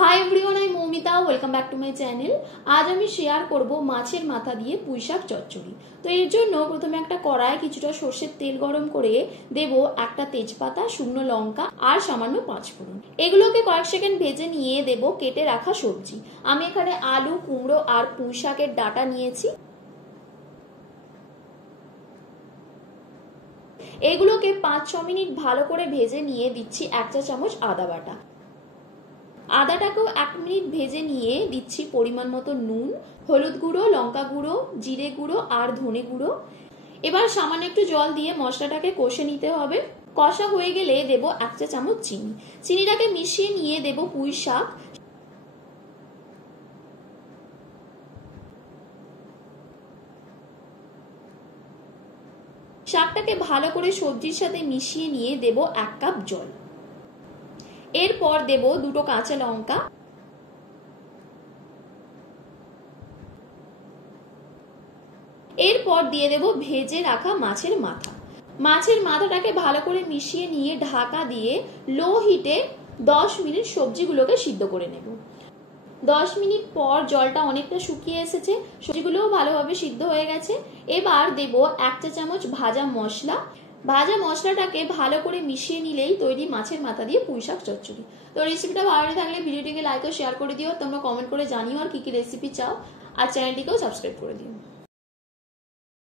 Hi everyone, আমি Moumita. Welcome back to my channel. আজ আমি শেয়ার করব মাছের মাথা দিয়ে পুঁই শাক চচ্চড়ি। তো এর জন্য প্রথমে একটা কড়াই কিছুটা সর্ষের তেল গরম করে দেব একটা তেজপাতা, শুকনো লঙ্কা আর সামান্য পাঁচফোড়ন। এগুলোকে কয়েক সেকেন্ড ভেজে নিয়ে দেব কেটে রাখা সবজি। আমি এখানে আলু, কুমড়ো আর পুঁই শাকের ডাঁটা নিয়েছি। এগুলোকে 5-6 মিনিট ভালো করে ভেজে নিয়ে দিচ্ছি 1 চা চামচ আদা বাটা। আদাটাকেও 1 মিনিট ভেজে নিয়ে দিচ্ছি পরিমাণ মতো নুন, হলুদ গুঁড়ো, লঙ্কা গুঁড়ো, জিরে গুঁড়ো আর ধনে গুঁড়ো। এবার সামান্য একটু জল দিয়ে মশলাটাকে কষে নিতে হবে। কষা হয়ে গেলে দেব 1 চা চামচ চিনি। চিনিটাকে মিশিয়ে নিয়ে দেব পুঁই শাক। শাকটাকে ভালো করে সবজির সাথে মিশিয়ে নিয়ে দেব 1 কাপ জল। এরপর দেব 2টো কাঁচা লঙ্কা, এরপর দিয়ে দেব ভেজে রাখা মাছের মাথা। মাছের মাথাটাকে ভালো করে মিশিয়ে নিয়ে ঢাকা দিয়ে লো হিটে 10 মিনিট সবজিগুলোকে সিদ্ধ করে নেব। 10 মিনিট পর জলটা অনেকটা শুকিয়ে এসেছে, সবজিগুলোও ভালোভাবে সিদ্ধ হয়ে গেছে। এবার দেব 1 চা চামচ ভাজা মশলা। ভাজা মশলাটাকে ভালো করে মিশিয়ে নিলেই তৈরি মাছের মাথা দিয়ে পুঁই শাক চচ্চড়ি। তো রেসিপিটা ভালো লাগলে ভিডিওটিকে লাইক ও শেয়ার করে দিও। তোমরা কমেন্ট করে জানিও আর কি কি রেসিপি চাও, আর চ্যানেলটিকেও সাবস্ক্রাইব করে দিও।